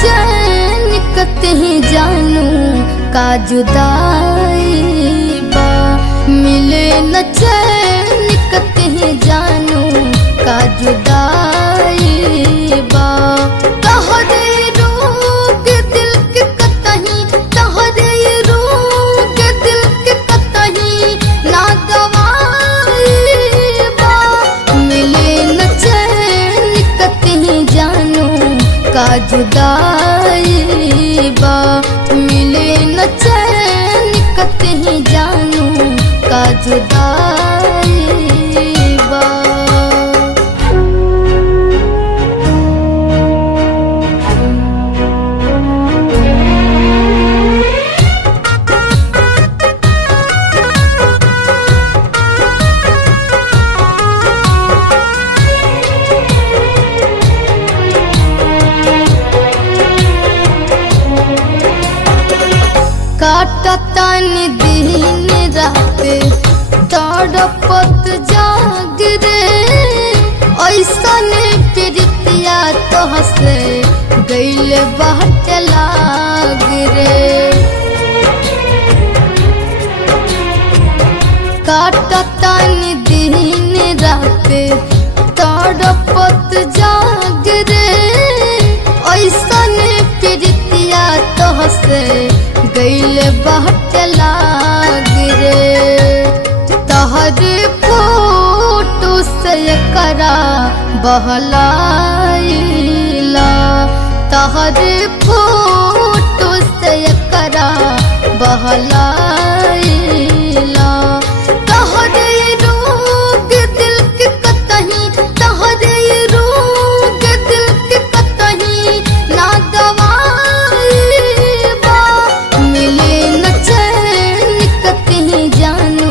चैन कतहीं जानू का जुदाई बा। मिले न चैन कतहीं जानू का जुदाई बा। तोहरे रोग दिल के कतहीं, तोहरे रोग दिल के कतहीं ना दवाई बा। मिले न चैन कतहीं जानू का जुदाई बा। मिले न चैन कतहीं जानू का जुदाई बा। काटतानी दिन रात तड़पत जाग रे। ऐसन प्रीतिया तोहसे गइल बाट लाग रे। काटतानी दिन रात तड़पत जाग रे। ऐसन प्रीतिया तोहसे गइल बाट लाग रे। तहरे फोटो से करा बहलाइला। तहरे फोटो से करा बहलाइला। तहरे रोग दिल के कतहीं, तहरे रोग दिल के कतहीं ना दवाई बा। मिले न चैन कतहीं जानू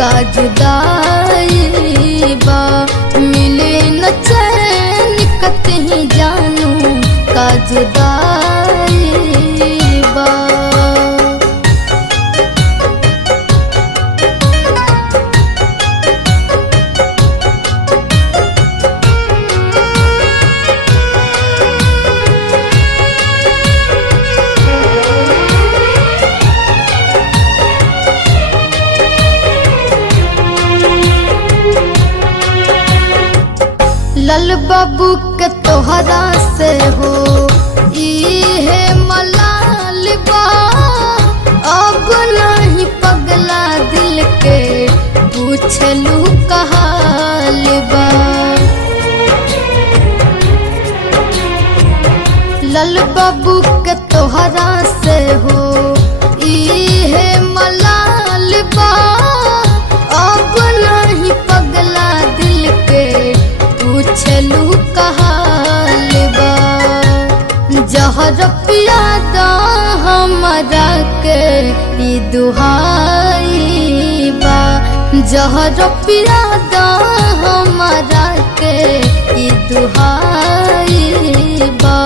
का जुदाई बा। मिले न चैन कतहीं जानू का जुदाई बा। लाल बाबू के तोहरा से हो इहे मलाल बा। अब नहीं पगला दिल के पूछलू कहाल बा। लाल बाबू के तोहरा से हो इहे मलाल बा। अब नहीं पगला दिल के पूछलू कहाल बा। जहर पियादा हमरा के ई दुहाई बा। जहर पियादा हमरा के ई दुहाई बा।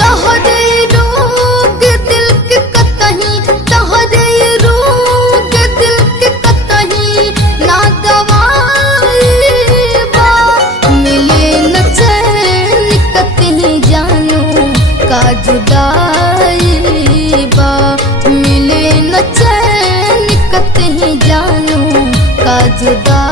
तोहरे रोग दिल के कतहीं, तोहरे रोग दिल के कतहीं ना दवाई बा। मिले न चैन कतहीं जानू का जुदाई बा। मिले न चैन कतहीं जानू का जुदाई